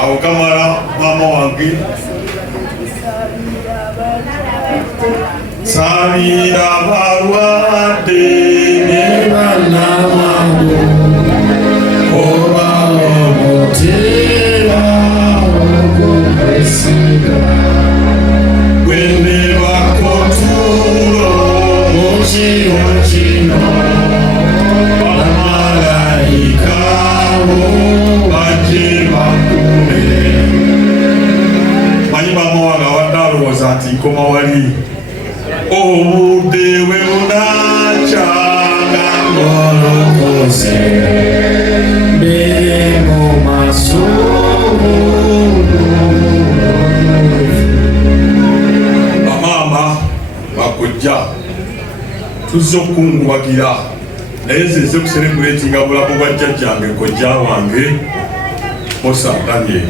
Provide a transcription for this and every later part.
awo kamala mama wange sabira balwadde ne bannamamu oba omutera okwesiga gwene bakotulo mu kiro kino bamalayika bo bajje bakube. Manyi bamawanga wadde alowooza nti nkoma wali obudde bwe bunakyanga ng'olokoze mbere mu masuulu. Bamaama bakojja tuzze okukungubagira naye nze nze kuserebuleetinga bulamu bwa jjajjange kojja wange osanganye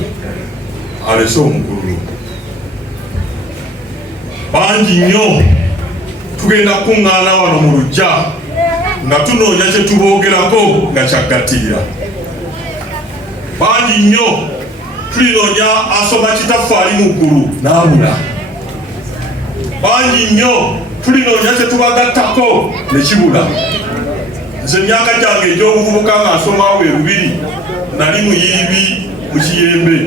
alese omukulu. Bangi nnyo tugenda kuŋŋaana wano mu luggya nga tunoonya kye tuboogerako nga kyaggattira. Bangi nnyo tulinoonya asoma kitaffe ali mu ggulu n'abula. Bangi nnyo tulinoonya kye tubagattako ne kibula. Nze emyaka gyange egy'obuvubuka nga nsomawo Lubiri nali muyiibi mu Kiyembe.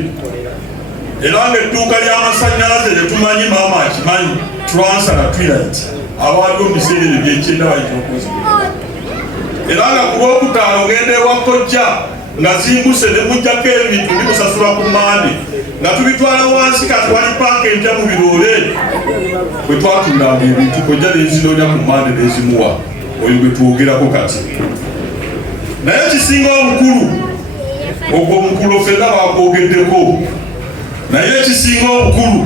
Era ng'edduuka ly'amasannyalaze lye tumanyi maama akimanyi Transala Twilight abaaliwo mu biseera ebyo ebyekyenda bayita okuzibwa. Era nga ku Lwokutaano ngenda ewa kojja nga zimbuse ne muggyako ebintu bimusasula ku Mande nga tubitwala wansi kati wali paaka empya mu biroole. Bwe twatundanga ebintu kojja n'ezinoonya ku Mande n'ezimuwa. Oyo gwe twogerako kati. Naye ekisinga obukulu ogwo omukulu ffenna baakwogeddeko. Naye ekisinga obukulu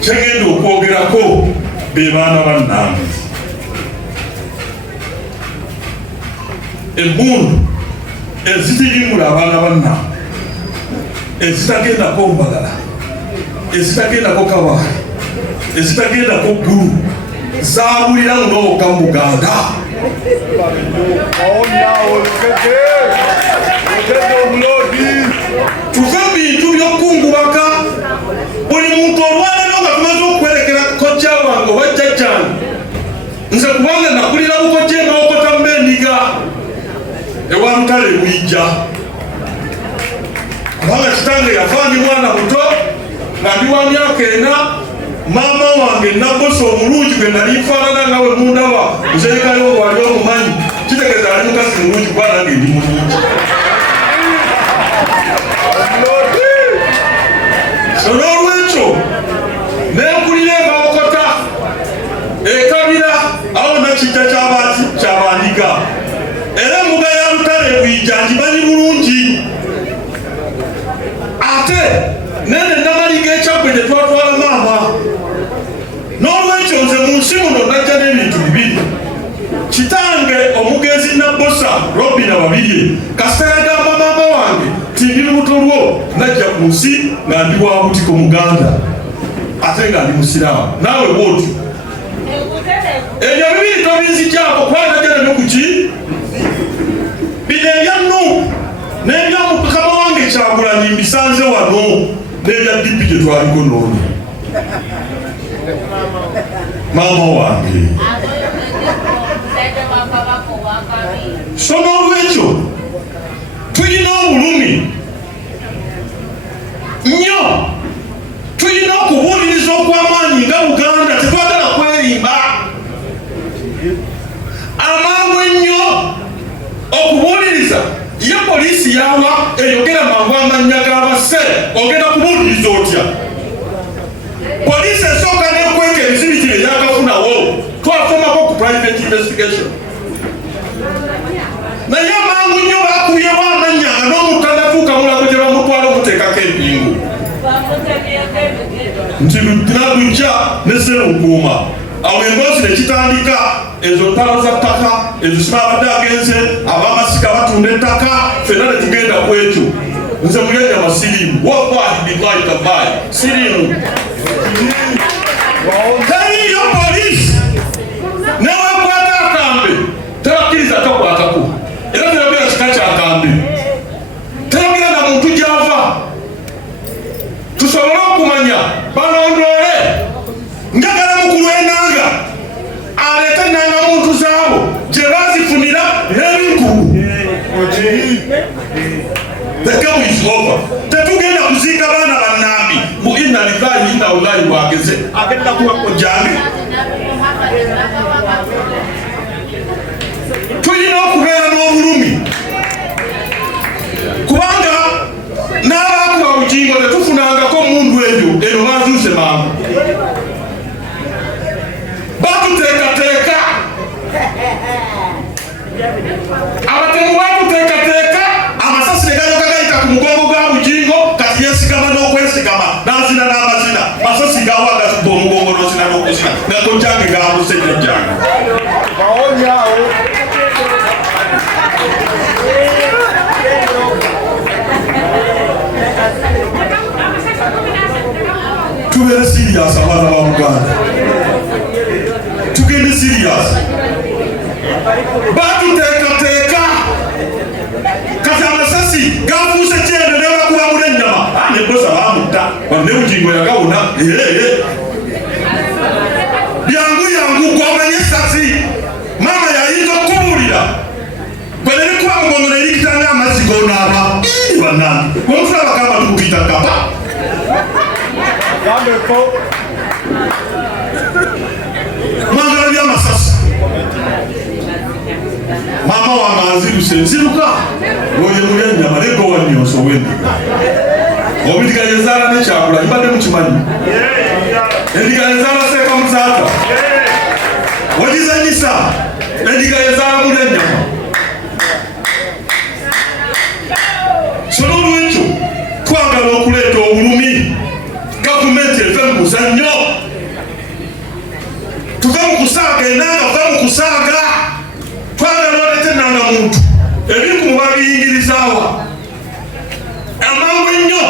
kyegenda okwogerako be baana bannange. Emmundu ezitirimbula abaana bannange, ezitagendako Mbagala, ezitagendako Kabale, ezitagendako Ggulu, zaabulira munooka mu Buganda. Tuve mu bintu by'okungubaka. Buli muntu olwaleero nga tumaze okwerekera kojja wange oba jjajjange, nze kubanga nakulira bukojja emawokota m'endiga ewa Lutale Bwijja. Kubanga kitange yafa ndi mwana muto nga ndi wa myaka 4. Maama wange nabbosa omulungi gwe nali nfaanana nga bwe mundaba nzeyekayo wali omumanyi kitegeeza ali mukazi mulungi kuba nange ndi mulungi. N'olwekyo neekulira emawokota ekabira awo nakijja kyabandiga. Era embuga ya Lutale Bwijja ngimanyi bulungi. Ate nene namaliga ekyagwe ne twatwala maama. N'olwekyo nze mu nsi muno najja n'ebintu bibiri. Kitange omugezi Nabbosa Robina babirye kasita yagamba maama wange ti ndi lubuto lwo najja ku nsi nga ndi wa butiko Muganda ate nga ndi musiraamu. Naawe bw'otyo. Ebyo bibiri tobinzigyako kubanga najja nabyo ku ki? Bino ebyannu n'ebya mukama wange Kyagulanyi mbisanze wano n'ebya DP gye twaliko n'ono. Maama wange. So n'olwekyo tulina obulumi nnyo, tulina okubuuliriza okw'amaanyi nga Buganda, tetwagala kwerimba. Amangu ennyo okubuuliriza. Ye poliisi yawa eyogera mangu amannya g'abasse ogenda kubuuliriza otya? Poliisi esooka n'ekweka ebizibiti bye yakafunawo twafumako ku private investigation. Naye amangu nnyo baakubyewo amannya nga n'omuntu anatuuka mulago gye bamutwala okuteekako empingu nti nagujja ne Sserunkuuma. Awo emboozi ne kitandika ezo ntalo za ttaka ezo siba abadde agenze abamasika batunda ettaka ffenna ne tugenda ku ekyo. Nze Mulyanyama siriimu wallahi billahi tallahi siriimu. Teriyo poliisi newekwata akambe terakkiriza takwatako. Era terabira kika kyakambe. Terabira na muntu tusobole okumanya balondole ngagala mukulu w'enanga alete enanga muntu zaabo gye bazifunira ebikulu. The game is over. Tetugenda kuziika baana bannambi mu inna lillahi wa inna ilaihi bwageze agenda kuba kojjange. Tulina okubeera n'obulumi kubanga n'abaakuba bugingo tetufunangako mundu eyo eno bazuuse mangu batuteekateeka abatemu batuteekateeka amasasi negayoka gayita ku mugongo gwa bugingo kati yesigama n'okwesigama n'azina n'amazina masasi gawa gatuba omugongo n'ozina n'okuzina gakojjange gamusejjajjange tubere serious abaana ba Buganda, tugende serious. Batuteekateeka kati amasasi gafuuse kyende ne bakuba Mulyanyama nebbosa bamutta banne bugingo yagawuna. Byangu gwamanye essasi maama yayinza okubuulira bwe nerikuba mugongo nerikitanga amazzi gonaaba bannange omufula bakamba tukukita kapa mangala by'amasasi. Maama wange anziruse nziruka oyo Mulyanyama ne gowa nnyoso w'endiga obudiga yezaala nekyakula mbadde mukimanyi endiga yezaala seeka muzaata wagizanyisa endiga yezaala Mulyanyama. So n'olwekyo twagala okuleeta obulumi gavumenti eve mu kuzannyo tuve mu kusaaga enanga tuve mu kusaaga twagala oleete enanga muntu ebiri ku mubabiyingirizaawa amangu ennyo.